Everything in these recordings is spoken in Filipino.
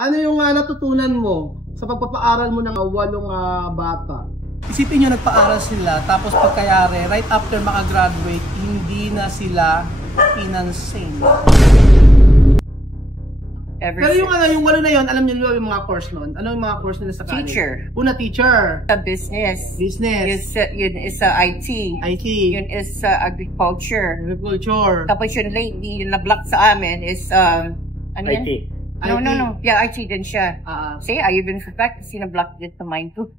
Ano yung natutunan mo sa pagpapaaral mo ng 8 bata? Isipin nyo, nagpaaral sila, tapos pagkayari, right after makagraduate, hindi na sila inansane. Pero yung yung 8 na yon, alam niyo yung mga course nun? Ano yung mga course nila sa college? Teacher. Una, teacher. Sa business. Business. Yun is sa IT. IT. Yun is sa agriculture. Agriculture. Tapos yung lately, yung na-block sa amin is, ano yan? IT. No. Yeah, IT din siya. See, I even forgot kasi na-block din sa mine too.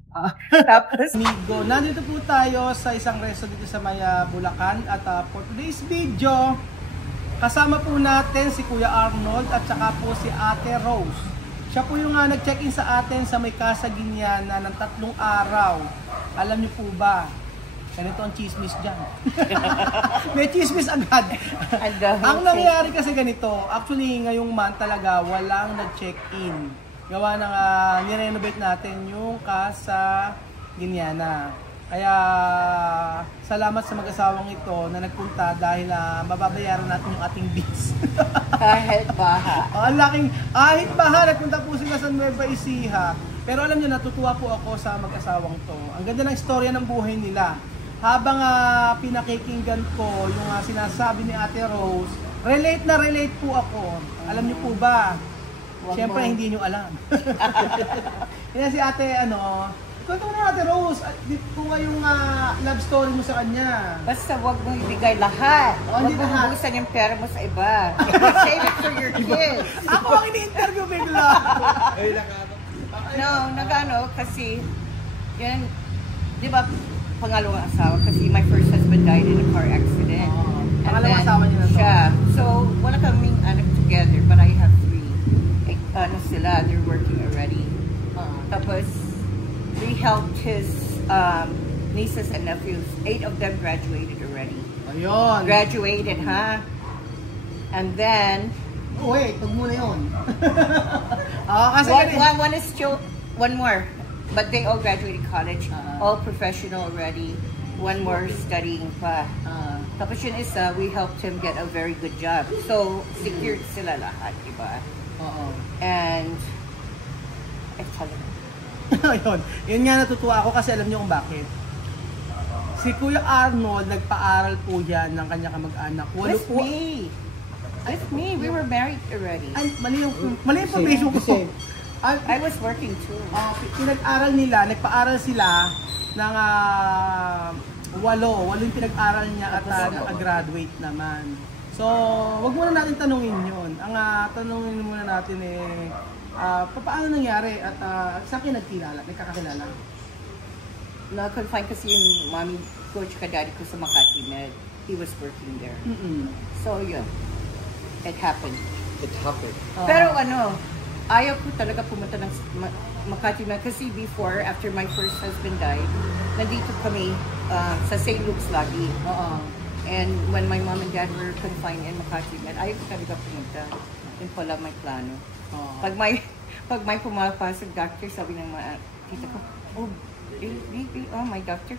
Tapos, Migo, nandito po tayo sa isang resto dito sa Maya, Bulacan. At for today's video, kasama po natin si Kuya Arnold at saka po si Ate Rose. Siya po yung nag-check-in sa atin sa may Casa Guiniana ng 3 araw. Alam niyo po ba? Ganito ang chismis dyan. May chismis agad. Ang nangyayari kasi ganito, actually ngayong month talaga walang nag-check-in. Gawa ng nirenovate natin yung Casa Guiniana. Kaya salamat sa mag-asawang ito na nagpunta dahil mababayaran natin yung ating bills. kahit baha. Kahit baha, nagpunta po sila sa Nueva Ecija. Pero alam niyo, natutuwa po ako sa mag-asawang to. Ang ganda ng istorya ng buhay nila. Habang pinakikinggan ko yung sinasabi ni Ate Rose, relate na relate po ako. Alam niyo po ba? Siyempre hindi niyo alam. Yan si Ate, kwento mo na Ate Rose, kung yung love story mo sa kanya. Basta wag mo ibigay lahat. Wag mo hubusan yung pera mo sa iba. Save it for your kids. Ako ang ini-interview bigla. No, kasi, yan, di ba, pangalawang asawa kasi my first husband died in a car accident. Pangalawang asawa niya na to. Siya. So, wala kaming anak together, but I have 3. Sila, they're working already. Tapos, we helped his nieces and nephews. 8 of them graduated already. Ayun. Graduated, ha? And then... Oh, wait, pag muna yun. One is still... One more. But they all graduated college, all professional already. One more studying pa. Tapos yun isa, we helped him get a very good job. So, secured sila lahat, diba? And, Ayun. Yun nga natutuwa ako kasi alam niyo kung bakit. Si Kuya Arnold, nagpaaral po yan ng kanyang kamag-anak. With me. We were married already. Ay, mali yung information ko. I was working too. Pinag-aral nila, nagpaaral sila ng 8 yung pinag-aral niya at nakagraduate naman. So, wag muna natin tanungin yun. Ang tanungin muna natin paano nangyari at saan kayo nagkakakilala? Na-confine kasi yung mommy ko at daddy ko sa Makati Med. He was working there. So, yun. It happened. Pero ayaw ko talaga pumunta ng Makati Med kasi before, after my first husband died, nandito kami sa St. Luke's lagi. And when my mom and dad were confined in Makati Med, ayaw ko talaga pumunta. Yun pala may plano. Pag may pumapasok doctor, sabi ng mga tita ko, my doctor,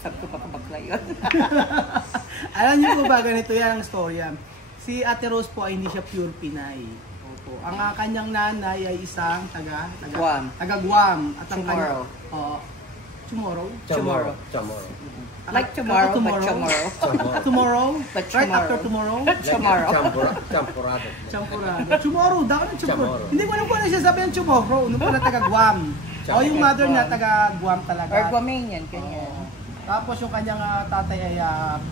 sabi ko baka bakla yun. Alam niyo po ba, ganito yan ang storya. Si Ate Rose po ay hindi siya pure Pinay. Ang kanyang nanay ay isang taga Guam. At ang tomorrow. Tomorrow. Like tomorrow, but tomorrow. Tomorrow? But right tomorrow. after tomorrow? Tomorrow. Champurado. Tomorrow. Daw ng tomorrow. Hindi ko alam kung ano siya sabi ng tomorrow. Nung pala taga Guam. Yung mother niya taga Guam talaga. Or Guamanian, ganyan. Tapos yung kanyang tatay ay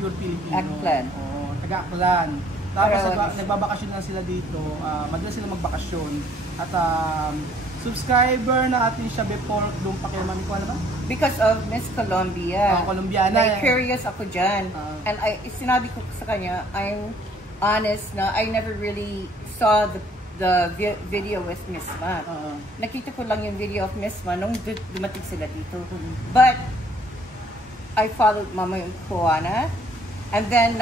pure Filipino. Aklan. Taga Aklan. Tapos nagbabakasyon na sila dito, madalas sila magbakasyon. At subscriber na atin siya before doon pa kay Mami ko, ano ba? Because of Miss Colombia. Colombiana. Like, curious ako dyan. And sinabi ko sa kanya, I'm honest na I never really saw the video with Miss Ma. Nakita ko lang yung video of Miss Ma nung dumating sila dito. But, I followed Mama yung Juana. And then,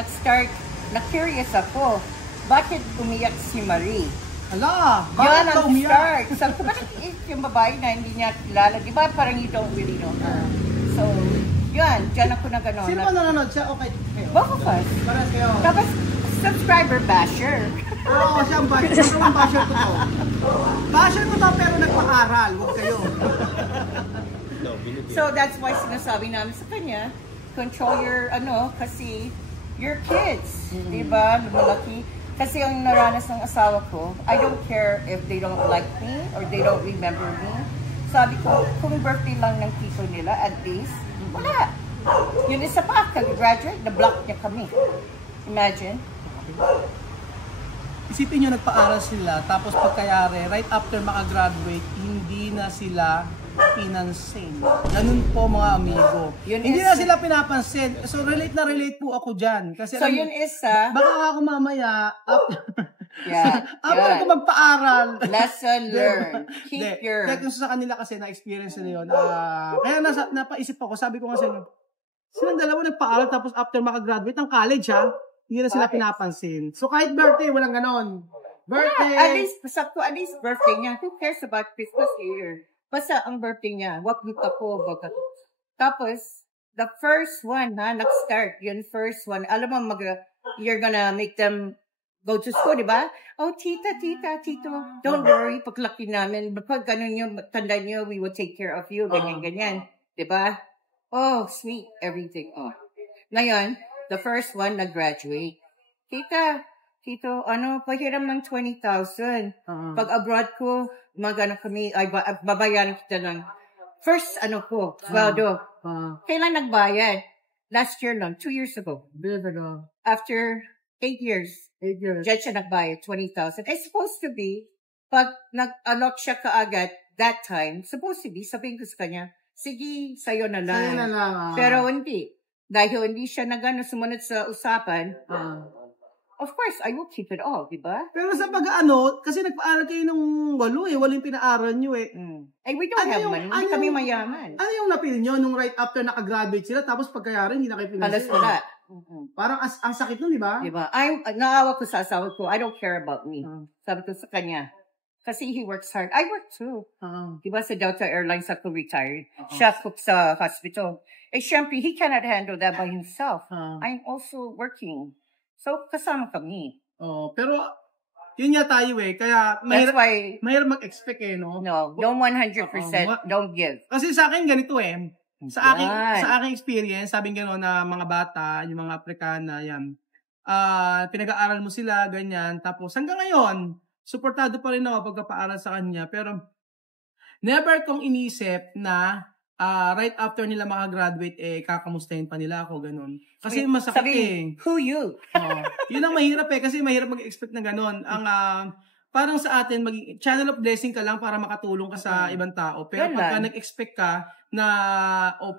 na-curious ako, bakit umiyak si Marie? Hala, yan ang start. Sabi ko, bakit yung babae na hindi niya kilala? Di ba parang you don't really know her? So, yun, dyan ako na gano'n. Sino ba nanonood siya? Okay. Both of us. Parang kayo. Tapos, subscriber basher. Oo, siya ang basher. Siya ang basher ko to. Basher ko to pero nagpa-aral. Huwag kayo. So that's why sinasabi namin sa kanya, control your, kasi your kids, di ba? Lumalaki. Kasi ang naranas ng asawa ko, I don't care if they don't like me or they don't remember me. Sabi ko, kung birthday lang ng tito nila, at least, wala. Yun isa pa, kag-graduate, na-block niya kami. Imagine. Isipin nyo, nagpa-aral sila, tapos pagkayari, right after makagraduate, hindi na sila pinansin. Ganun po mga amigo. Hindi na sila pinapansin. So relate na relate po ako dyan. Kasi so yun isa, baka ako mamaya, after yeah. ko magpa-aral. Lesson learned. Keep your... Kaya kung sa kanila kasi na-experience nila yun. Kaya napaisip ako, sabi ko nga sa inyo, silang dalawa nagpa-aral tapos after makagraduate ng college hindi na sila pinapansin. So kahit birthday, walang ganon. Birthday! Yeah, at least birthday niya. Who cares about Christmas New Year? Basta ang birthday niya, wag ako, Tapos, the first one, nag-start, yun first one, alam mo, you're gonna make them go to school, di ba? Oh, tita, tito, don't worry, paglaki namin, pag ganun yung tanda nyo, we will take care of you, ganyan, di ba? Oh, sweet, everything, Ngayon, the first one, nag-graduate. Tito, pahiram ng 20,000. Pag abroad ko, magano kami, babayaran kita ng first, sweldo. Kailan nagbayad? Last year lang, 2 years ago. After 8 years. Diyan siya nagbayad, 20,000. It's supposed to be, pag nag-allot siya kaagad, that time, supposed to be, sabihin ko sa kanya, sige, sa'yo na lang. Pero hindi. Dahil hindi siya sumunod sa usapan, of course, I will keep it all, di ba? Pero sa kasi nagpa-aral kayo ng 8 yung pinaaral nyo We don't have money. Hindi kami mayaman. Ano yung napili nyo nung right after nakagraduate sila, tapos pagkayari, hindi na kayo pinansin? Halos wala. Parang ang sakit nun, di ba? Di ba? Naawa ko sa asawa ko, I don't care about me. Sabi ko sa kanya. Kasi he works hard. I work too. Di ba sa Delta Airlines ako retired? Siya cook sa hospital. Syempre, he cannot handle that by himself. I'm also working. So, kasama kami. Pero, yun nga tayo kaya mahirap mag-expect no? No, don't 100%, don't give. Kasi sa akin ganito sa aking experience, sabing gano'n na mga bata, yung mga Afrikana, yan, pinag-aaral mo sila, ganyan, tapos hanggang ngayon, suportado pa rin ako pagkapaaral sa kanya, pero never kong inisip na right after nila makagraduate, kakamustahin pa nila ako, ganun. Kasi masakit who you? Yun ang mahirap kasi mahirap mag-expect na ganun. Ang, parang sa atin, channel of blessing ka lang para makatulong ka sa ibang tao. Pero pagka nag-expect ka na,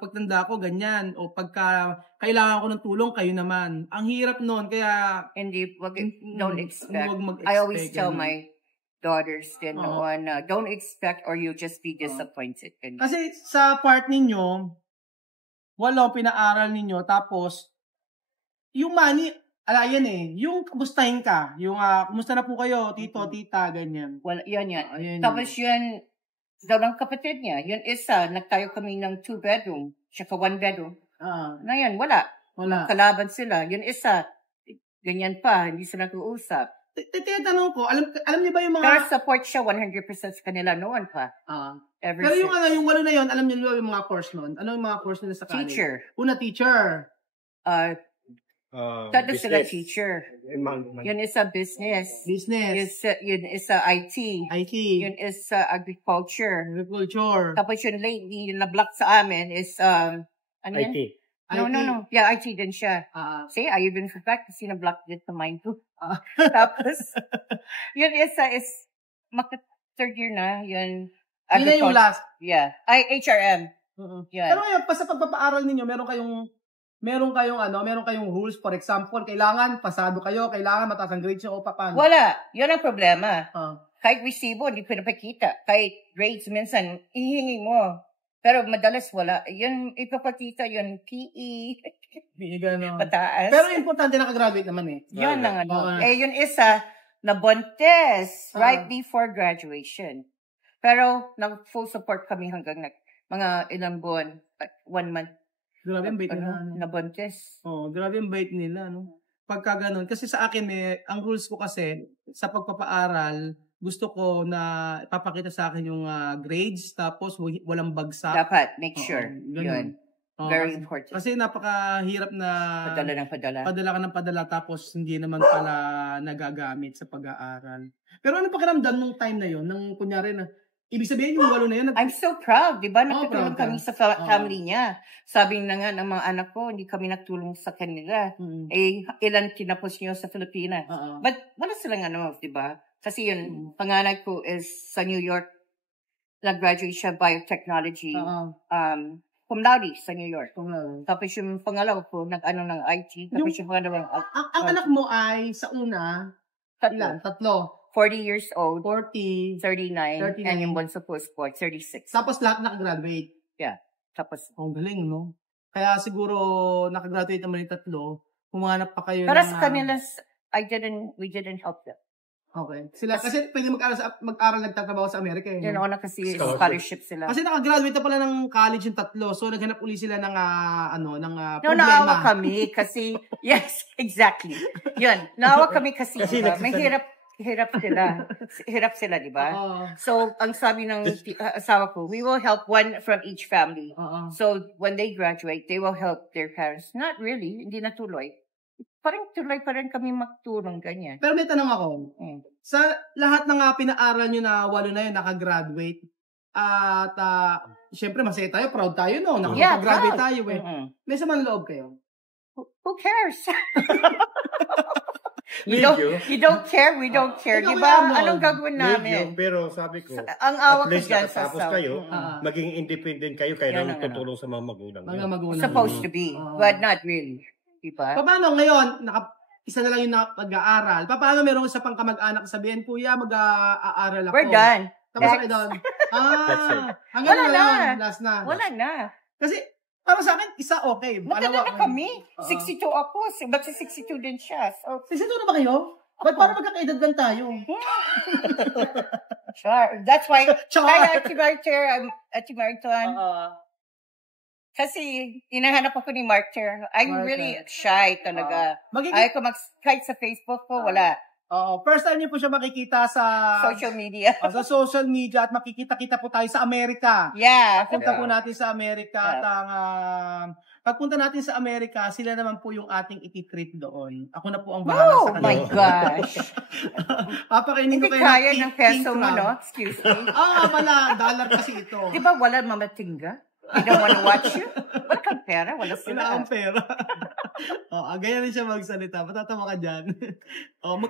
pagtanda ko, ganyan, pagka kailangan ko ng tulong, kayo naman. Ang hirap nun, kaya... Hindi, don't expect. I always tell my daughters din noon, don't expect or you just be disappointed. Kasi sa part ninyo, walang pinaaral ninyo, tapos, yung money, yung kumustahin ka, yung kumusta na po kayo, tito, tita, ganyan. Well, yan. Tapos yun, daw ng kapatid niya, yun isa, nagtayo kami ng 2 bedroom, tsaka 1 bedroom. Na yan, wala. Kalaban sila. Yun isa, ganyan pa, hindi sila nag-uusap. Tinatanong ko, alam niyo ba yung mga... Pero support siya 100% sa kanila noon pa. Pero yung 8 na yun, alam niyo yung mga course noon? Ano yung mga course nila sa college? Teacher. Una, teacher. Tatlo sila teacher. Yun is a business. Yun is a IT. Yun is agriculture. Tapos yun lately, yung na-block sa amin is, IT. No. Yeah, IT din siya. See, I even forgot kasi na-block din sa mine too. Tapos, yun is third year na, yun. Yun na yung last. Yeah. HRM. Yeah. Pero ngayon, sa pagpapaaral ninyo, meron kayong rules. For example, kailangan pasado kayo, kailangan mataas ang grades nyo, o paano? Wala. Yun ang problema. Kahit resibo, hindi pinapakita. Kahit grades, minsan, ihingi mo. Pero madalas wala. Yun, ipapakita yun, PE. Pataas. Pero importante nakagraduate naman Yun ang yun isa, nabuntis right before graduation. Pero, full support kami hanggang mga ilang buwan, 1 month. Grabe ang bait nila. Nabuntis. Grabe ang bait nila, no? pagka ganun. Kasi sa akin, ang rules ko kasi, sa pagpapaaral, gusto ko na ipapakita sa akin yung grades, tapos walang bagsak. Dapat, make sure. Yun. Very important. Kasi napakahirap na padala ka ng padala, tapos hindi naman pala nagagamit sa pag-aaral. Pero ano pakiramdam nung time na yun? Nang kunyari na, ibig sabihin yung 8 na yun. I'm so proud, di ba? Nakatulong kami sa family niya. Sabi na nga ng mga anak ko, hindi kami nagtulong sa kanila. Ilan tinapos niyo sa Pilipinas. But wala silang di ba? Kasi yun, panganay ko is sa New York, nag-graduate siya biotechnology, cum laude sa New York. Tapos yung pangalawa ko, nag-ano ng IT. Tapos yung pangalawang... Ang anak mo ay sa una, ilan? 3. 40 years old. 40. 39. And yung bunso ko is 36. Tapos lahat nakagraduate. Yeah. Tapos... Ang galing, no? Kaya siguro nakagraduate naman yung 3. Humanap pa kayo para sa kanila, we didn't help them. Okay. Sila, kasi pwede mag-aral nagtatrabaho sa Amerika. Yun ako na kasi scholarship sila. Kasi nakagraduate na pala ng college yung 3. So, naghanap uli sila ng, problema. No, naawa kami kasi, yes, exactly. Yun, naawa kami kasi diba, may hirap sila, di ba? So, ang sabi ng asawa ko, we will help one from each family. So, when they graduate, they will help their parents. Not really, hindi natuloy. Parang tuloy pa rin kami magtulong, ganyan. Pero may tanong ako. Sa lahat ng pinaaral nyo na 8 na yun, nakagraduate, at syempre masaya tayo, proud tayo, no? Nakapag-graduate tayo, eh. May saman loob kayo? Who cares? You don't care, we don't care. Di ba? Anong gagawin namin? Pero sabi ko, ang awa ko dyan sa tapos kayo, maging independent kayo, kaya nang tutulong sa mga magulang. Supposed to be, but not really. Diba? Paano ngayon, isa na lang yung pag-aaral? Paano merong isa pang kamag-anak sabihin, Kuya, mag-aaral ako? We're done. Tapos kayo doon. Hanggang last na. Wala na. Kasi, para sa akin, isa okay. Matanda na kami. 62 ako. Ba't si 62 din siya? So, 62 na ba kayo? Ba't para magkakaedad lang tayo? Sure. That's why, kaya Ati Mariton, kasi, inahanap ako ni Marter. I'm really shy talaga. Ayaw ko kahit sa Facebook ko, wala. First time niyo po siya makikita sa social media. Sa social media at makikita-kita po tayo sa Amerika. Yeah. Pagpunta po natin sa Amerika at pagpunta natin sa Amerika, sila naman po yung ating iti-treat doon. Ako na po ang bahala sa kanila. Oh my gosh. Papakainin ko kayo kaya ng peso mo, no? Excuse me. Pala, dollar kasi ito. Di ba wala mamatingga? They don't want to watch you? Wala kang pera? Wala sila. Wala kang pera. Ganyan rin siya magsalita. Matatawa ka dyan.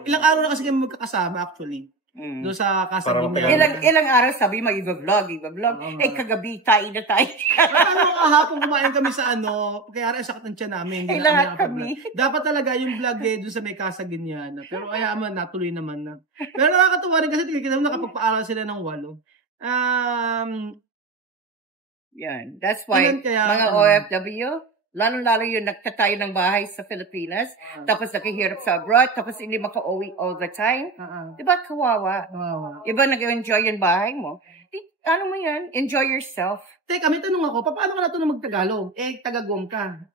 Ilang araw na kasi kami magkakasama actually. Doon sa Casablanca. Ilang araw sabi mag-vlog. Kagabi, tayo na tayo. Kahapon kumain kami sa kaya sakit ng tiyan namin. Lahat kami. Dapat talaga yung vlog doon sa may Casaguinhan. Pero kaya natuloy naman na. Pero nakakatuwa rin kasi tingnan mo nakapagpaaral sila ng 8. Yan. That's why, mga OFW, lalo-lalo yung nagtatayo ng bahay sa Pilipinas, tapos nakihirap sa abroad, tapos hindi maka-uwi all the time. Diba, kawawa? Iba nag-enjoy yung bahay mo. Ano mo yan? Enjoy yourself. Teka, may tanong ako, paano ka natulong mag-Tagalog? Taga-Gom ka.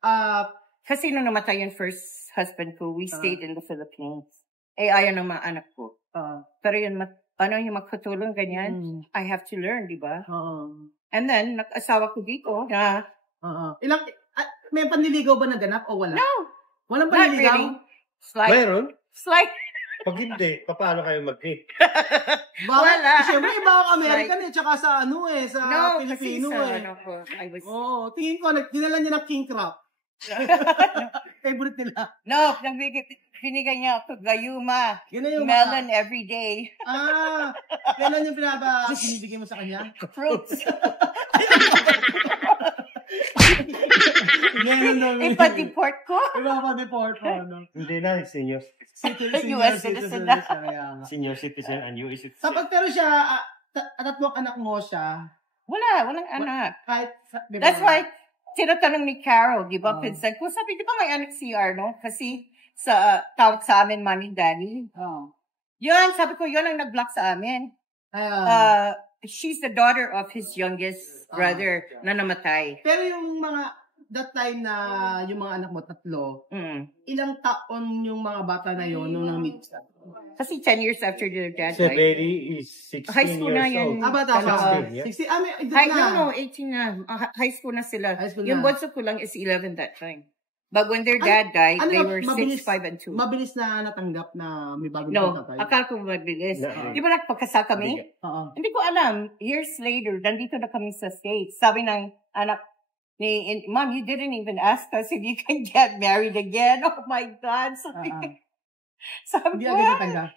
Kasi nung namatay yung first husband ko, we stayed in the Philippines. Ayaw ng mga anak ko. Pero yun, yung magkatulong ganyan, I have to learn, diba? And then, nag-asawa ko dito na... May panliligaw ba naganap o wala? No. Walang panliligaw? Really. Meron? Slight. Pag hindi, paano kayo mag-date? Wala. Siyempre, iba ang American tsaka sa sa Pilipino tingin ko, dinala niya ng king crab. Favorite nila. No, binigay niya ako gayuma. Melon every day. Melon yung binibigay mo sa kanya? Fruits. Ipa-deport ko? Ipa-deport ko, no? Hindi na, senior citizen na. Senior citizen and US citizen. Pero siya, tatlong anak mo siya. Walang anak. That's why, tinatanong ni Carol, di ba, pinsan ko, sabi, di ba may anak si Arno? Kasi, tawag sa amin, Mami Danny. Yun, sabi ko, yun ang nag-block sa amin. She's the daughter of his youngest brother na namatay. Pero yung mga that time na yung mga anak mo, 3, Mm. ilang taon yung mga bata na yon nung nang-meet ka? Kasi 10 years after their dad Si died. Betty is 16 High school na years yan. old. Bata pa. 16, yeah. 60, may edad High, na. no, 18 na. High school na sila. High school Yung na. bunso ko lang is 11 that time. But when their dad died, they were 6, 5, and 2. Mabilis na natanggap na may bagong No, tatay. akala ko mabilis. No. Di ba nagpagkasal kami? Oo. Hindi ko alam. Years later, nandito na kami sa States. Sabi ng anak ni, Mom, you didn't even ask us if you can get married again. Oh my God. Sabi Hindi ko, agad natanggap.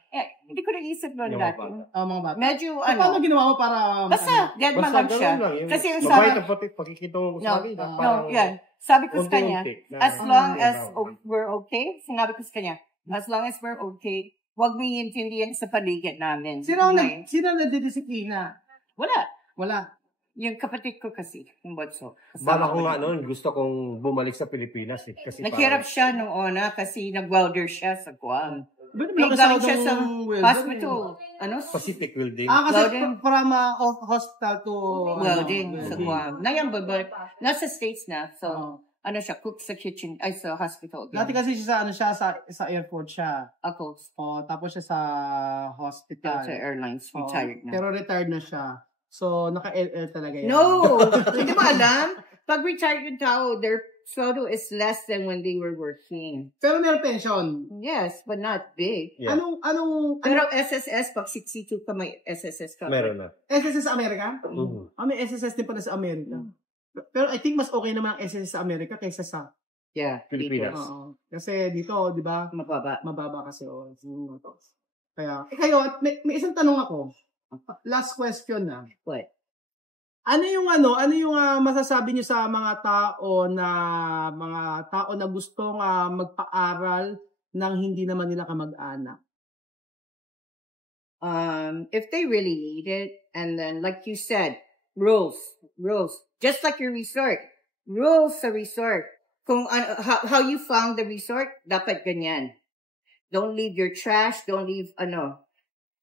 hindi ko naisip noon Yung dati. Mga bata. Medyo, Paano ginawa mo para... basta, dead man lang siya. Kasi yung sabi, mabait ang pakikitungo ko no, sa akin. no, yan. Sabi ko sa kanya, unti-unti na- as long as Wow. we're okay, sinabi ko sa kanya, as long as we're okay, huwag mo iintindihan sa paligid namin. Sino ang Okay? sino ang nagdidisiplina? Wala. Wala. Yung kapatid ko kasi, yung bunso. Bala ko nga noon, gusto kong bumalik sa Pilipinas. Kasi Naghirap siya nung una kasi nag-welder siya sa Guam. Ba't Eh, galing siya sa welder? hospital. Ano? Pacific Welding. Kasi Welding. from hospital to... Welding ano, sa Guam. Ngayon, nasa States na. So, Oo. ano siya, cook sa kitchen, ay sa hospital. Dati kasi siya sa airport siya. Ako, Tapos siya sa hospital. sa airlines, Oo. retired na. Pero retired na siya. So, naka-LL talaga yan. No! Hindi mo alam? Pag retired yung tao, their sweldo is less than when they were working. Pero meron pension. Yes, but not big. Yeah. Anong Pero SSS, pag 62 ka, may SSS ka. Meron na. SSS sa Amerika? Mhm. May SSS din pala sa Amerika. Pero I think mas okay naman ang SSS sa Amerika kaysa sa Yeah, Pilipinas. dito. Oo. Kasi dito, di ba, Mababa. mababa kasi Kaya, kayo, may isang tanong ako. Last question na. What? Ano yung masasabi niyo sa mga tao na gustong magpaaral nang hindi naman nila kamag-anak? If they really need it, and then, like you said, rules. Just like your resort. Rules sa resort. Kung how you found the resort, dapat ganyan. Don't leave your trash, don't leave,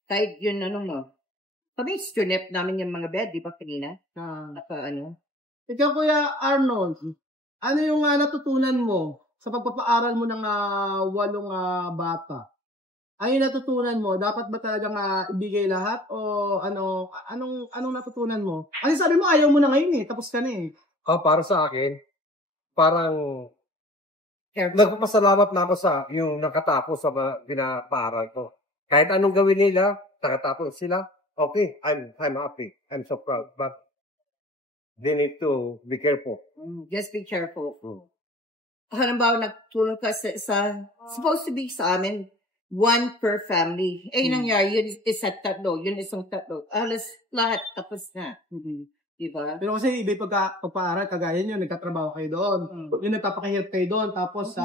kahit yun, kami, stunep namin yung mga bed, di ba kanina? Ikaw, Kuya Arnold, ano yung natutunan mo sa pagpapaaral mo ng 8 bata? Ano yung natutunan mo? Dapat ba talagang ibigay lahat? O anong natutunan mo? Kasi sabi mo, ayaw mo na ngayon tapos ka na Para sa akin, parang nagpapasalamat na ako sa yung nakatapos sa pinapaaral ko. Kahit anong gawin nila, nakatapos sila, okay, I'm happy. I'm so proud. But they need to be careful. Just be careful. Halimbawa, nagtulong ka sa supposed to be sa amin, 1 per family. Nangyari, yun is sa 3, yun isang 3. Alas, lahat, tapos na. Diba? Pero kasi iba pagpaaral, kagaya nyo, nagtatrabaho kayo doon. Yung nagpapakahirap kayo doon, tapos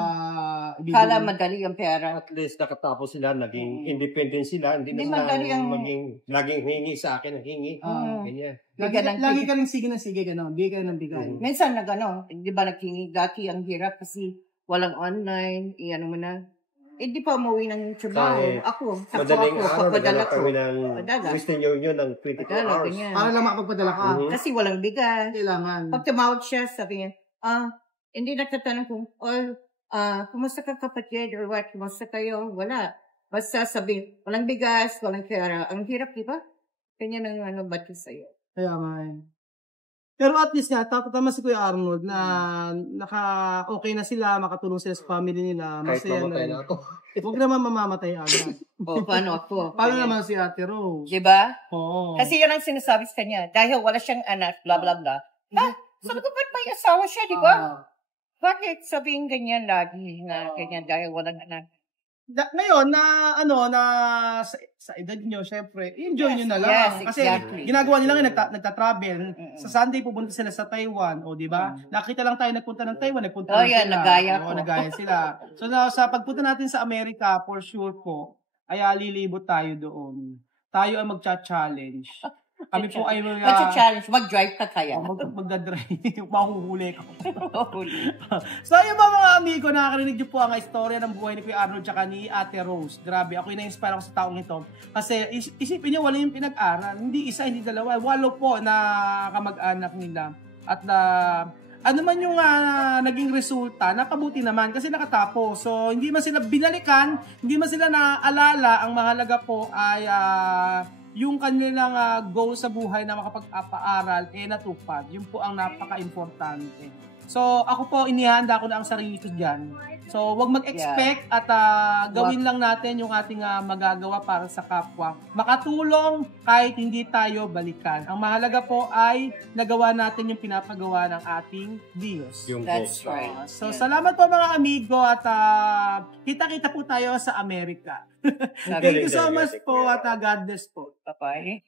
Kala madali ang pera. At least nakatapos sila, naging independent sila. Hindi Hindi na madali sila ang- laging hingi sa akin, hingi. Ganyan. lagi ka rin sige ng sige, gano'n. Bigay ka ng bigay. Minsan di ba naghingi, dati ang hirap kasi walang online, ano mo na. Di pa umuwi ng trabaho. Kahit Ako, Madaling araw, papadala naghanap ko. kami ng Padala. Western Union ng 24 Padala, hours. ganyan. Para lang makapagpadala ka. Kasi walang bigas. Kailangan. Pag tumawag siya, sabi niya, hindi nagtatanong kung, kumusta ka kapatid or what, kumusta kayo? Wala. Basta sabi, walang bigas, walang pera. Ang hirap, di ba? Kanya nang bato sa'yo. Kaya nga Pero at least nga, tama si Kuya Arnold na okay na sila, makatulong sila sa family nila. Kahit Masaya mamatay rin. na ako. Huwag naman mamamatay agad. Paano ako? Paano naman si Ate Rose? Di ba? Oo. Kasi yun ang sinasabi sa kanya. Dahil wala siyang anak, blah, blah, blah. Sabi ko, ba't may asawa siya, di ba? Bakit sabihin ganyan lagi na ganyan dahil walang anak? Ngayon, sa edad nyo, syempre, enjoy nyo na lang. Yes, Kasi exactly. ginagawa nila ngayon, nagta-travel. Sa Sunday, pupunta sila sa Taiwan. O, di ba? Nakita lang tayo nagpunta ng Taiwan, nagpunta lang yan, sila. nagaya ko. Nagaya sila. So, sa pagpunta natin sa Amerika, for sure po, ay lilibot tayo doon. Tayo ay magcha-challenge. Kami po ay Mag-challenge, mag-drive ka kaya. magdadrive. Mahuhuli ko. So, yun ba mga amigo, nakakarinig niyo po ang istorya ng buhay ni Kuya Arnold tsaka ni Ate Rose. Grabe, ako na-inspire ako sa taong ito. Kasi isipin niyo, wala yung pinag-aral. Hindi isa, hindi dalawa. 8 po na kamag-anak nila. At ano man yung naging resulta, napabuti naman kasi nakatapos. So, hindi man sila binalikan, hindi man sila naaalala. Ang mahalaga po ay yung kanilang goal sa buhay na makapag-aaral, natupad. Yun po ang napaka-importante. So, ako po, inihanda ko na ang sarili ko dyan. So, wag mag-expect at gawin lang natin yung ating magagawa para sa kapwa. Makatulong kahit hindi tayo balikan. Ang mahalaga po ay nagawa natin yung pinapagawa ng ating Diyos. That's right. So, salamat po mga amigo at kita-kita po tayo sa Amerika. Thank you so much po at God bless po. Bye-bye.